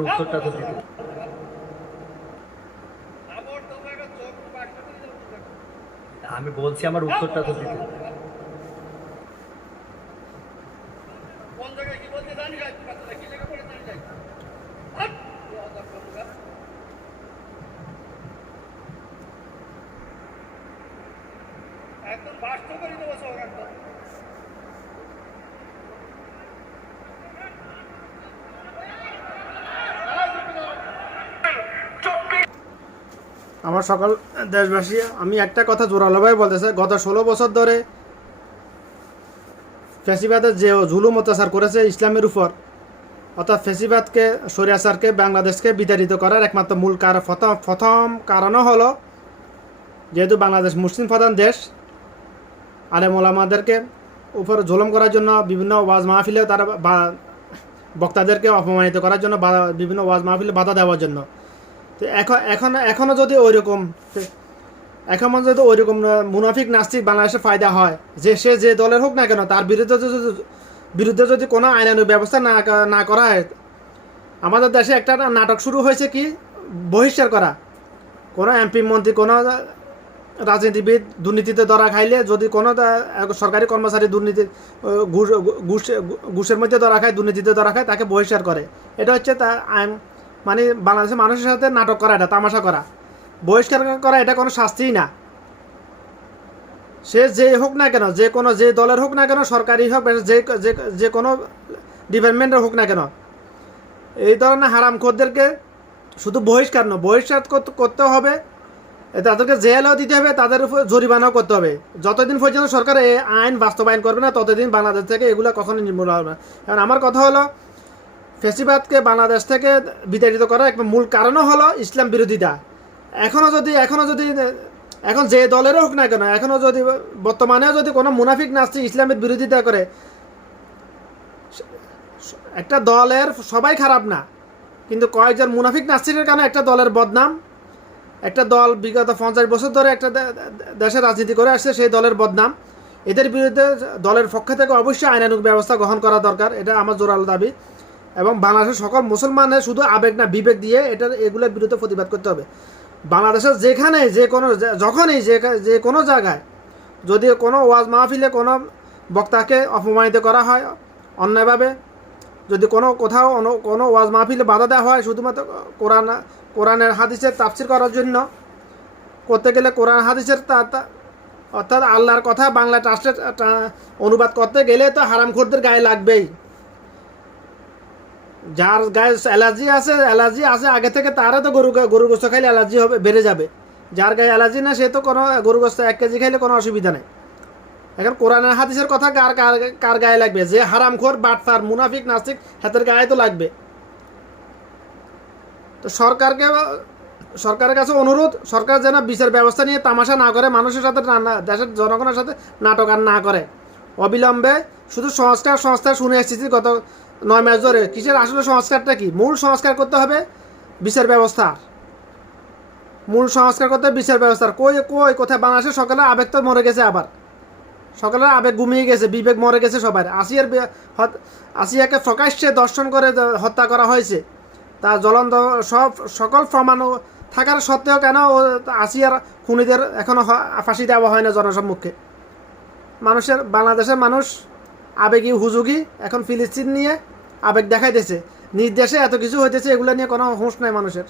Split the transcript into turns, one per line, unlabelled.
উত্তরটা তো দিতে আমি বলছি আমার উত্তরটা তো দিতে!
একদম বাস্তব করে দেবো সব
আমার সকল দেশবাসী, আমি একটা কথা জোরালোভাবে বলতেছে গত ষোলো বছর ধরে ফেসিবাদের যে জুলুম অত্যাচার করেছে ইসলামের উপর, অর্থাৎ ফেসিবাদকে সরিয়াসারকে বাংলাদেশকে বিতাড়িত করার একমাত্র মূল কারণ প্রথম প্রথম কারণও হলো, যেহেতু বাংলাদেশ মুসলিম প্রধান দেশ, আলেম ওলামাদেরকে উপর জুলুম করার জন্য বিভিন্ন ওয়াজ মাহফিলে তারা বক্তাদেরকে অপমানিত করার জন্য বিভিন্ন ওয়াজ মাহফিলে বাধা দেওয়ার জন্য। এখন এখন এখনও যদি ওই রকম এখন যদি ওই রকম মুনাফিক নাস্তিক বাংলাদেশে ফায়দা হয়, যে সে যে দলের হোক না কেন, তার বিরুদ্ধে বিরুদ্ধে যদি কোনো আইনানু ব্যবস্থা না না করা হয়, আমাদের দেশে একটা নাটক শুরু হয়েছে কি? বহিষ্কার করা। কোনো এমপি, মন্ত্রী, কোনো রাজনীতিবিদ দুর্নীতিতে ধরা খাইলে যদি কোনো সরকারি কর্মচারী দুর্নীতি ঘুষ ঘুষের মধ্যে ধরা খায়, দুর্নীতিতে ধরা খায়, তাকে বহিষ্কার করে। এটা হচ্ছে তা আইন মানে বাংলাদেশের মানুষের সাথে নাটক করা, এটা তামাশা করা। বহিষ্কার করা এটা কোনো শাস্তিই না। সে যে হোক না কেন, যে কোনো যে দলের হোক না কেন, সরকারি হোক যে যে- কোনো ডিপার্টমেন্টের হোক না কেন, এই ধরনের হারামখোরদেরকে শুধু বহিষ্কার নয়, বহিষ্কার করতে হবে, তাদেরকে জেলও দিতে হবে, তাদের উপর জরিমানাও করতে হবে। যতদিন পর্যন্ত সরকার এই আইন বাস্তবায়ন করবে না, ততদিন বাংলাদেশ থেকে এগুলো কখনো নির্মূল হবে না। কারণ আমার কথা হলো ফেসিবাদকে বাংলাদেশ থেকে বিতাড়িত করার একটা মূল কারণও হলো ইসলাম বিরোধিতা। এখনও যদি এখনও যদি, এখন যে দলেরও হোক না কেন এখনও যদি বর্তমানেও যদি কোনো মুনাফিক নাস্তিক ইসলামের বিরোধিতা করে, একটা দলের সবাই খারাপ না, কিন্তু কয়েকজন মুনাফিক নাস্তিকের কারণে একটা দলের বদনাম, একটা দল বিগত পঞ্চাশ বছর ধরে একটা দেশে রাজনীতি করে আসছে, সেই দলের বদনাম। এদের বিরুদ্ধে দলের পক্ষ থেকে অবশ্যই আইনানুগ ব্যবস্থা গ্রহণ করা দরকার, এটা আমার জোরালো দাবি। এবং বাংলাদেশের সকল মুসলমানের শুধু আবেগ না বিবেক দিয়ে এটা এগুলোর বিরুদ্ধে প্রতিবাদ করতে হবে। বাংলাদেশের যেখানে যে কোনো যখনই যে যে কোনো জায়গায় যদি কোনো ওয়াজ মাহফিলে কোনো বক্তাকে অপমানিত করা হয় অন্যায়ভাবে, যদি কোনো কোথাও কোনো ওয়াজ মাহফিলে বাধা দেওয়া হয় শুধুমাত্র কোরআন, কোরআনের হাদিসের তাফসির করার জন্য, করতে গেলে কোরআন হাদিসের তা অর্থাৎ আল্লাহর কথা বাংলা ট্রান্সলেট অনুবাদ করতে গেলে তো হারামখোরদের গায়ে লাগবেই। যার গায়ে অ্যালার্জি আছে অ্যালার্জি আছে, আগে থেকে তারা তো গরু গরু গোস্ত খাইলে অ্যালার্জি হবে, বেড়ে যাবে। যার গায়ে অ্যালার্জি না, সে তো কোনো গরু গোস্ত এক কেজি খাইলে কোনো অসুবিধা নেই। এখন কোরআনের হাদিসের কথা কার কার কার গায়ে লাগবে? যে হারামখোর, বাটফার, মুনাফিক, নাস্তিক হাতের গায়ে তো লাগবে। তো সরকারকে, সরকারের কাছে অনুরোধ, সরকার যেন বিচার ব্যবস্থা নিয়ে তামাশা না করে, মানুষের সাথে দেশের জনগণের সাথে নাটক আর না করে। অবিলম্বে শুধু সংস্কার সংস্কার শুনে এসেছি গত নয় মাস ধরে। কিসের আসলে সংস্কারটা কি? মূল সংস্কার করতে হবে বিচার ব্যবস্থা মূল সংস্কার করতে বিচার ব্যবস্থার। কই কই, কোথায়? বাংলাদেশের সকালে আবেগ তো মরে গেছে আবার। সকালের আবেগ ঘুমিয়ে গেছে, বিবেক মরে গেছে সবার। আসিয়ার আসিয়াকে প্রকাশ্যে দর্শন করে হত্যা করা হয়েছে। তা জ্বলন্ত সব সকল প্রমাণ থাকার সত্ত্বেও কেন আসিয়ার খুনিদের এখনও হ- ফাঁসি দেওয়া হয় না জনসম্মুখে? মানুষের বাংলাদেশের মানুষ আবেগী হুজুগি, এখন ফিলিস্তিন নিয়ে আবেগ দেখাইতেছে। নিজ দেশে এত কিছু হইতেছে, এগুলো নিয়ে কোনো হুঁশ নাই মানুষের।